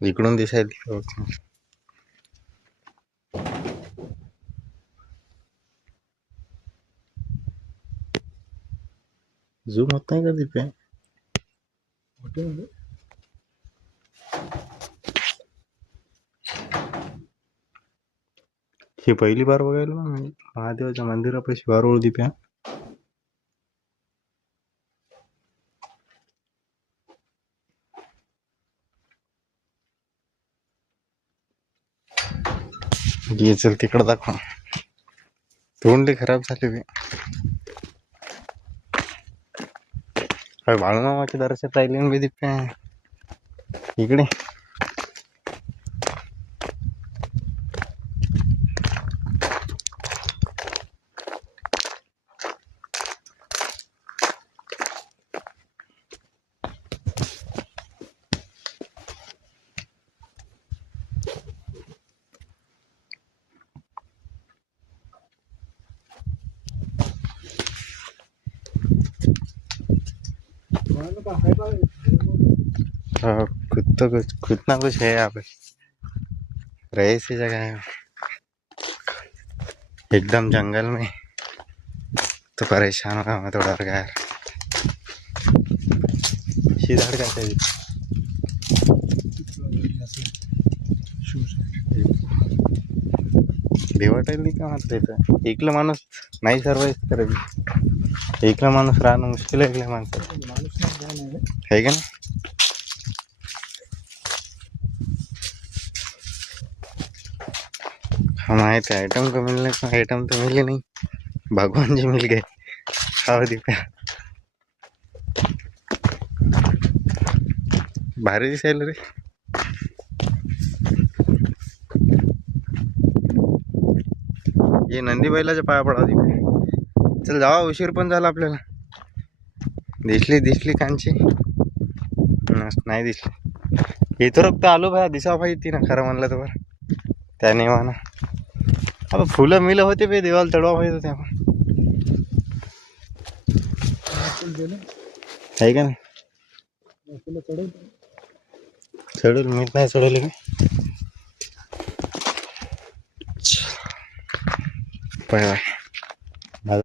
इकडून दिसायला झूम होत नाही का तिथे? ही पहिली बार बघायला महादेवाच्या मंदिरापाशी वारुळ दिप्या. ये चल तिकडं दाखव. तोंड खराब झाले ते. बाळूमामाच्या दर्शनात राहिले मी दिप्या इकडे. खुद ना कुछ है यहाँ पे. रहे सी जगह है एकदम जंगल में, तो परेशान होगा मैं तो डर गया यार. झाड का भेवाटायला का मात्र इथं एकला माणूस नाही सर्वाइव्ह करेल. एकला माणूस राहणं मुश्किल आहे. एकल्या माणसं आहे का ना. हम आए थे आइटम को मिलने को, आइटम तो मिले नहीं. भगवान जी मिल गए. हाँ दिप्या भारी दिसायला रे. ये नंदी बैलाच्या पाया पडा दिप्या. चल जावा, उशीर पण झाला आपल्याला. दिसली कांची नाही दिसली. इथं रक्त आलो भाया दिसा पाहिजे ना खरं म्हणलं तर. बरं त्याने म्हणा आता फुलं मिलं होते बे देवाला चढवा पाहिजे होते आपण. आहे का नाही. चढवलं मी नाही चढवले मी. Bye bye.